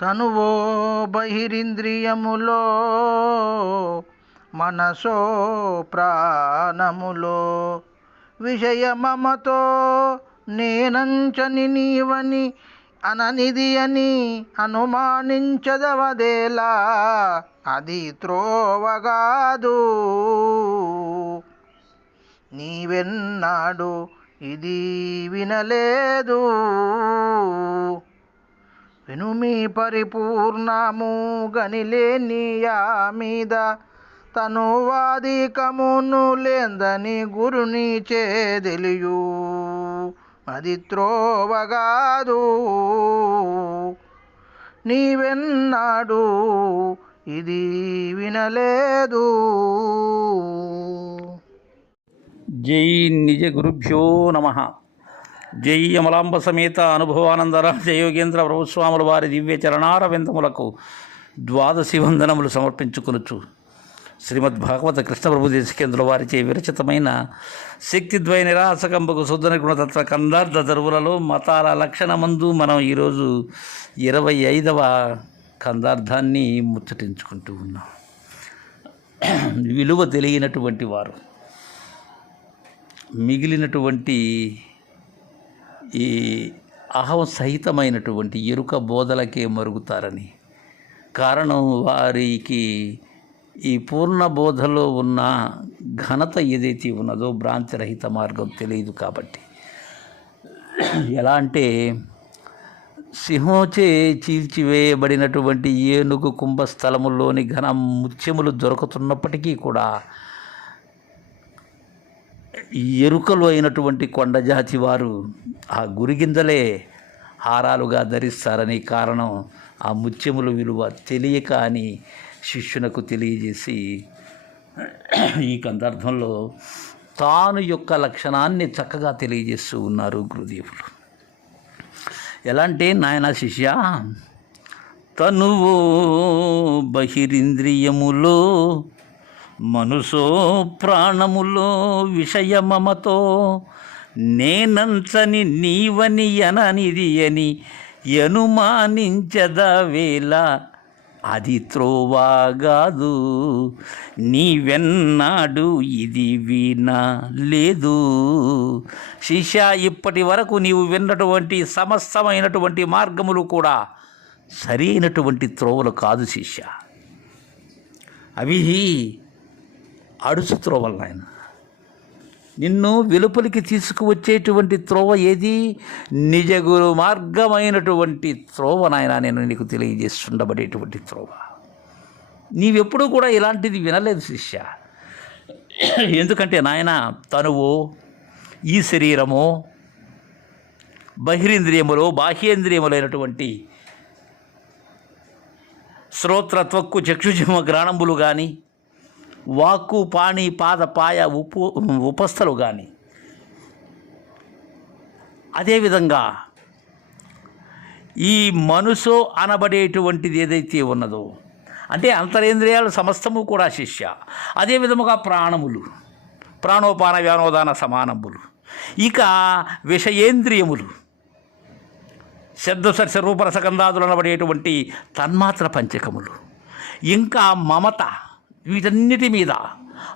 తనువో బహిరింద్రియములో మనసో ప్రాణములో. విషయమమతో నేనంచని నీవని అననిది అని అనుమానించదవదేలా అది త్రోవగాదు. నీవెన్నాడు ఇది వినలేదు. వెనుమి పరిపూర్ణము గనిలేనియా మీద. తనువాదికమును లేందని గురుని చేదెలియు అది త్రోవగాదు. నీవెన్నాడు? ఇది వినలేదు. జై నిజ గురుభ్యో నమ. జై అమలాంబ సమేత అనుభవానందర జయోగేంద్ర ప్రభుస్వాముల వారి దివ్య చరణారవిందములకు ద్వాదశి వందనములు సమర్పించుకొనుచు. శ్రీమద్ భాగవత కృష్ణ ప్రభు దేశికేంద్రుల వారిచే విరచితమైన శక్తిద్వయ నిరాసకంబకు శుద్ధ గుణతత్వ కందార్థ ధరువులలో మతాల లక్షణమందు మనం ఈరోజు ఇరవై ఐదవ కందార్థాన్ని ముచ్చటించుకుంటూ ఉన్నాం. విలువ తెలియనటువంటి వారు మిగిలినటువంటి ఈ అహం సహితమైనటువంటి ఎరుక బోధలకే మరుగుతారని. కారణం వారికి ఈ పూర్ణ బోధలో ఉన్న ఘనత ఏదైతే ఉన్నదో భ్రాంతిరహిత మార్గం తెలియదు కాబట్టి. ఎలా అంటే సింహోచే చీల్చివేయబడినటువంటి ఏనుగు కుంభస్థలములోని ఘన ముత్యములు దొరుకుతున్నప్పటికీ కూడా ఎరుకలు అయినటువంటి కొండజాతి వారు ఆ గురిగిందలే హారాలుగా ధరిస్తారని కారణం ఆ ముత్యముల విలువ తెలియక అని శిష్యునకు తెలియజేసి ఈ కందర్థంలో తాను యొక్క లక్షణాన్ని చక్కగా తెలియజేస్తూ ఉన్నారు గురుదేవులు. ఎలా అంటే నాయన శిష్య తనువు బహిరింద్రియములో మనసో ప్రాణములో విషయమమతో నేనంచని నీవని అననిది అని అనుమానించదవేళ అది త్రోవాగాదు. నీవెన్నాడు ఇది వినా లేదు. శిష్య ఇప్పటి వరకు నీవు విన్నటువంటి సమస్తమైనటువంటి మార్గములు కూడా సరైనటువంటి త్రోవలు కాదు శిష్య. అవి అడుసు త్రోవలు నాయన. నిన్ను వెలుపలికి తీసుకువచ్చేటువంటి త్రోవ ఏది? నిజగురు మార్గమైనటువంటి త్రోవ నాయన నేను నీకు తెలియజేస్తుండబడేటువంటి త్రోవ. నీవెప్పుడు కూడా ఇలాంటిది వినలేదు శిష్య. ఎందుకంటే నాయన తనువు ఈ శరీరము బహిరింద్రియములు బాహ్యేంద్రియములైనటువంటి శ్రోత్ర త్వక్కు చక్షుజమ గ్రాణంబులు కానీ వాక్కు పాణి పాద పాయ ఉపు ఉపస్థలు కానీ అదేవిధంగా ఈ మనసు అనబడేటువంటిది ఏదైతే ఉన్నదో అంటే అంతరేంద్రియాలు సమస్తము కూడా శిష్య. అదే విధముగా ప్రాణములు ప్రాణోపాన వ్యానోదాన సమానములు. ఇక విషయేంద్రియములు శబ్దసర్శ రూపరసగంధాదులు అనబడేటువంటి తన్మాత్ర పంచకములు. ఇంకా మమత వీటన్నిటి మీద.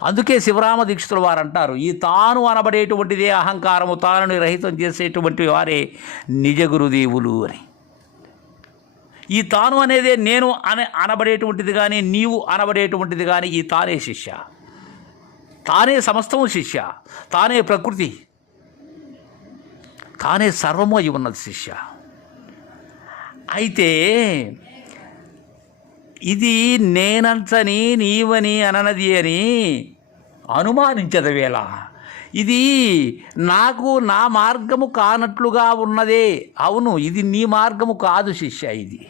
అందుకే శివరామ దీక్షితుల వారు అంటారు ఈ తాను అనబడేటువంటిదే అహంకారము తానుని రహితం చేసేటువంటి వారే నిజ గురుదేవులు అని. ఈ తాను అనేదే నేను అనే అనబడేటువంటిది కానీ నీవు అనబడేటువంటిది కానీ ఈ తానే శిష్య. తానే సమస్తము శిష్య తానే ప్రకృతి. తానే సర్వము అయి ఉన్నది శిష్య. అయితే ఇది నేనంతని నీవని అననది అని అనుమానించదు వేళ. ఇది నాకు నా మార్గము కానట్లుగా ఉన్నదే. అవును ఇది నీ మార్గము కాదు శిష్య ఇది.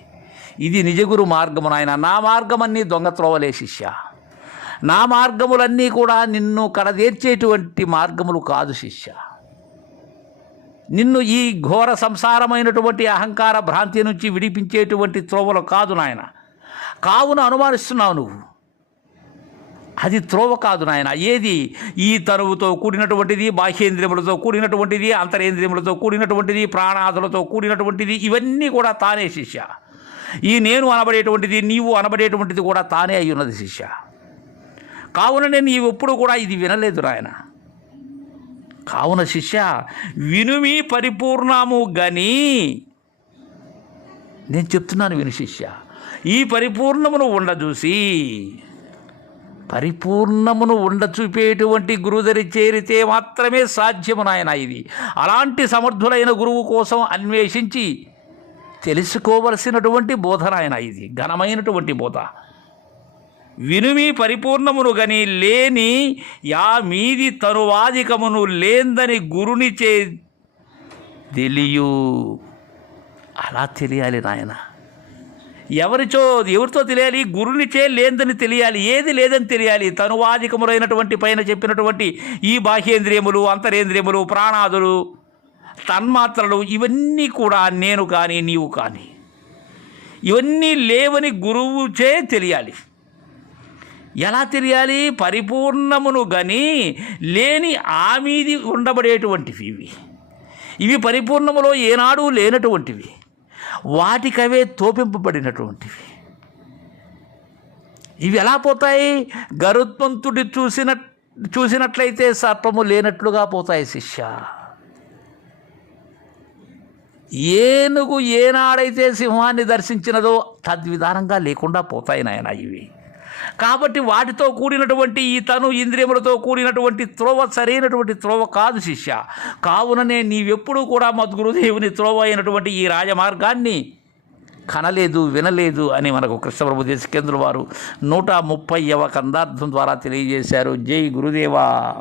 ఇది నిజగురు మార్గము నాయన. నా మార్గమన్నీ దొంగ త్రోవలే శిష్య. నా మార్గములన్నీ కూడా నిన్ను కడదేర్చేటువంటి మార్గములు కాదు శిష్య. నిన్ను ఈ ఘోర సంసారమైనటువంటి అహంకార భ్రాంతి నుంచి విడిపించేటువంటి త్రోవలు కాదు నాయన. కావున అనుమానిస్తున్నావు నువ్వు. అది త్రోవ కాదు నాయన. ఏది? ఈ తరువుతో కూడినటువంటిది బాహ్యేంద్రియములతో కూడినటువంటిది అంతరేంద్రియములతో కూడినటువంటిది ప్రాణాదులతో కూడినటువంటిది ఇవన్నీ కూడా తానే శిష్య. ఈ నేను అనబడేటువంటిది నీవు అనబడేటువంటిది కూడా తానే అయి ఉన్నది శిష్య. కావుననే నీవు ఎప్పుడు కూడా ఇది వినలేదు నాయన. కావున శిష్య వినుమి పరిపూర్ణము గని. నేను చెప్తున్నాను విను శిష్య. ఈ పరిపూర్ణమును ఉండజూసి పరిపూర్ణమును ఉండ చూపేటువంటి గురుదరి చేరితే మాత్రమే సాధ్యము నాయన ఇది. అలాంటి సమర్థులైన గురువు కోసం అన్వేషించి తెలుసుకోవలసినటువంటి బోధ నాయన ఇది. ఘనమైనటువంటి బోధ. వినుమి పరిపూర్ణమును గని లేని యా మీది తనువాదికమును లేందని గురుని చే తెలియు. అలా తెలియాలి నాయన. ఎవరిచో ఎవరితో తెలియాలి? గురునిచే లేదని తెలియాలి. ఏది లేదని తెలియాలి? తనువాధికములైనటువంటి పైన చెప్పినటువంటి ఈ బాహ్యేంద్రియములు అంతరేంద్రియములు ప్రాణాదులు తన్మాత్రలు ఇవన్నీ కూడా నేను కానీ నీవు కానీ. ఇవన్నీ లేవని గురువుచే తెలియాలి. ఎలా తెలియాలి? పరిపూర్ణమును గని లేని ఆమీది ఉండబడేటువంటివి ఇవి. ఇవి పరిపూర్ణములో ఏనాడు లేనటువంటివి. వాటికవే తోపింపబడినటువంటివి. ఇవి ఎలా పోతాయి? గరుత్మంతుడి చూసిన చూసినట్లయితే సర్పము లేనట్లుగా పోతాయి శిష్య. ఏనుగు ఏనాడైతే సింహాన్ని దర్శించినదో తద్విధానంగా లేకుండా పోతాయి నాయన ఇవి. కాబట్టి వాటితో కూడినటువంటి ఈ తను ఇంద్రియములతో కూడినటువంటి త్రోవ సరైనటువంటి త్రోవ కాదు శిష్య. కావుననే నీవెప్పుడూ కూడా మద్గురుదేవుని త్రోవ అయినటువంటి ఈ రాజమార్గాన్ని కనలేదు వినలేదు అని మనకు కృష్ణప్రభు దేశకేంద్రుల వారు నూట ముప్పైవ కందార్థం ద్వారా తెలియజేశారు. జై గురుదేవా.